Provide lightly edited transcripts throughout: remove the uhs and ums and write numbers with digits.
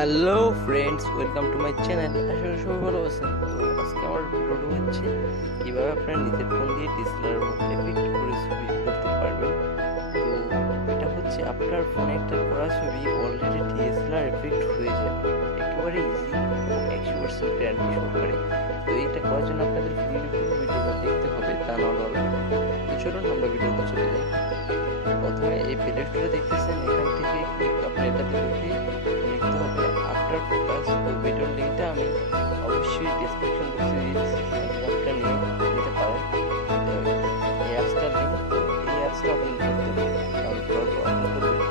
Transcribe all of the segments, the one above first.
Hello friends, welcome to my channel. আসলে সবাই ভালো আছেন। তো আজকে আমার ভিডিওটা হচ্ছে কীভাবে আপনার নিজের ফোন দিয়ে ডিএসএলআর এফেক্ট করে ছবি করতে পারবেন। তো এটা হচ্ছে আপনার ফোনে একটা করা ছবি অলরেডি ডিএসএলআর এফেক্ট হয়ে যাবে, একেবারে ইজি, 100% গ্যারান্টি সহকারে। তো এইটা করার জন্য আপনাদের ফুল ভিডিওটা দেখতে হবে, তা নাহলে হবে না। তো চলুন আমরা ভিডিওটা চলে যাই। প্রথমে এই প্লে স্টোরে দেখতেছেন, এখান থেকে আপনি এটাতে ঢুকে লিখতে হবে আফটার ফোকাস। তো ভিডিওর লিঙ্কটা আমি অবশ্যই ডেসক্রিপশন বক্সে দিয়ে দিচ্ছি, অ্যাপটা নিয়ে নিতে পারেন। এই অ্যাপসটার লিঙ্ক, এই অ্যাপসটা ওপেন করতে হবে। ডাউনলোড করার পর ওপেন করবেন।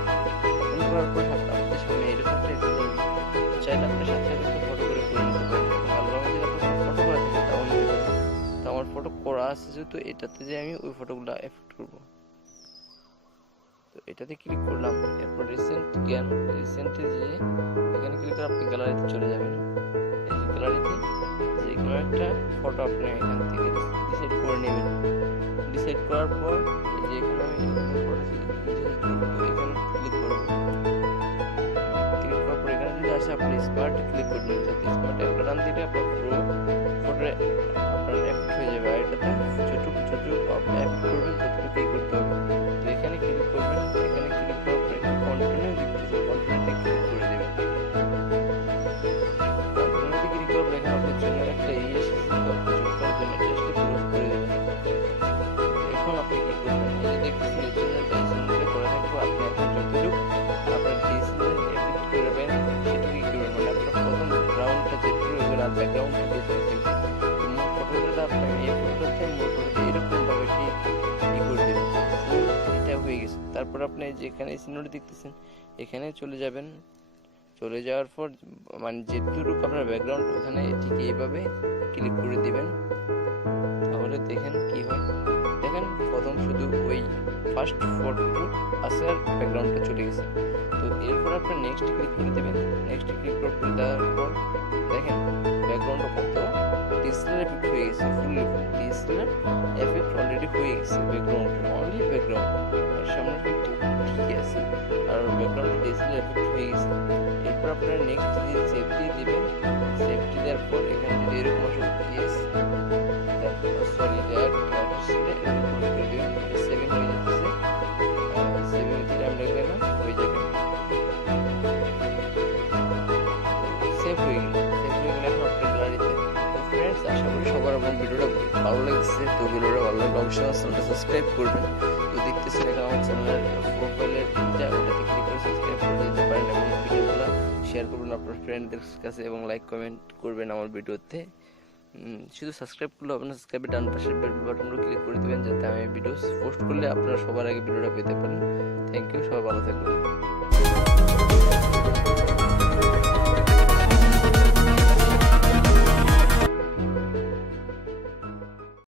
ওপেন করার পর আপনাদের সামনে এরকম একটা চাইলে আপনি সাথে সাথে ফটো করে নিতে পারেন। অ্যালবামে যদি আপনার ফটো করা থাকে তাও নিতে পারেন। তো আমার ফটো করা আছে যেহেতু এটাতে যে আমি ওই ফটোগুলো এফেক্ট করবো। তো এটাতে ক্লিক করলাম, এরপর রিসেন্টে যে এখানে ক্লিক করে আপনি গ্যালারিতে চলে যাবেন। এই যে গ্যালারিতে যে কোনো একটা ফটো আপনি এখান থেকে ডিসাইড করে নেবেন। ডিসাইড করার পর এই যে এখানে আমি এখানে ক্লিক করব। ক্লিক করার পর এখানে যদি আসে আপনি স্মার্ট ক্লিক করবেন, যাতে স্মার্ট একটা টান দিলে আপনার পুরো ফটো আপনার এফেক্ট হয়ে যাবে। আর এটাতে ছোট ছোট এফেক্ট করবেন, ততটুকুই করতে হবে। তো এখানে ক্লিক করবেন, এখানে ক্লিক করার পর এখানে কন্টিনিউ দিতেছে, কন্টিনিউতে ক্লিক করে দেবেন। কন্টিনিউতে ক্লিক করার পর এখানে আপনার জন্য একটা এসেছে, তো আপনি জুম করার জন্য এটা আসলে ক্লোজ করে দেবেন। এখন আপনি কি করবেন, এই যে দেখতেছেন ডিএসএলআর করে থাকবো। আপনি এখন যতটুকু আপনার ডিএসএলআর এফেক্ট করবেন সেটুকু কি করবেন, মানে আপনার প্রথম গ্রাউন্ডটা যেটুকু এগুলো আর ব্যাকগ্রাউন্ডটা ডিএসএলআর থাকবে। মোট ফটোটা আপনি এই ফটোটাতে মোট ফটোটা এরকম ভাবে ঠিক করে দেবেন। এটা হয়ে গেছে। তারপর আপনি যেখানে সিনারি দেখতেছেন এখানে চলে যাবেন। চলে যাওয়ার পর মানে যেটুকু আপনার ব্যাকগ্রাউন্ড ওখানে ঠিক এইভাবে ক্লিক করে দিবেন। তাহলে দেখেন কি হয়। দেখেন প্রথম শুধু ওই ফার্স্ট ফটো আছে আর ব্যাকগ্রাউন্ডটা চলে গেছে। তো এরপর আপনি নেক্সট ক্লিক করে দেবেন। নেক্সট ক্লিক করে দেওয়ার পর দেখেন ব্যাকগ্রাউন্ডটা কত ডিএসএলআর এফেক্ট হয়ে গেছে। ফুললি ডিএসএলআর এফেক্ট অলরেডি হয়ে গেছে। ব্যাকগ্রাউন্ড অনলি ব্যাকগ্রাউন্ড, আর সামনের এফেক্টটা ঠিকই আছে, আর ব্যাকগ্রাউন্ডে ডিএসএলআর এফেক্ট হয়ে গেছে। এরপর আপনারা নেক্সট দিয়ে সেভ দিয়ে দিবেন। সেভটি দেওয়ার পর এখানে যদি এরকম আসে ইয়েস, তারপর সরি দ্যাট এরকম করে দিবেন। সেভিং হয়ে যাচ্ছে, সেভিং হতে টাইম লাগবে না, হয়ে যাবে। সেভ হয়ে গেল। সেভ হয়ে গেলে এখন আপনার গ্যালারিতে। তো ফ্রেন্ডস, আশা করি সবার আমার ভিডিওটা ভালো লাগছে। তো ভিডিওটা ভালো লাগলে অবশ্যই আমার চ্যানেলটা সাবস্ক্রাইব করবেন। তো দেখতেছেন এখানে আমার চ্যানেলের প্রোফাইলের লিঙ্কটা, ওটাতে ক্লিক করে সাবস্ক্রাইব করে দিতে পারেন এবং ভিডিওগুলো শেয়ার করবেন আপনার ফ্রেন্ডদের কাছে এবং লাইক কমেন্ট করবেন আমার ভিডিওতে। শুধু সাবস্ক্রাইব করলে হবে না, সাবস্ক্রাইবের ডান পাশের বেল বাটনগুলো ক্লিক করে দেবেন, যাতে আমি ভিডিও পোস্ট করলে আপনারা সবার আগে ভিডিওটা পেতে পারেন। থ্যাংক ইউ, সবাই ভালো থাকবেন।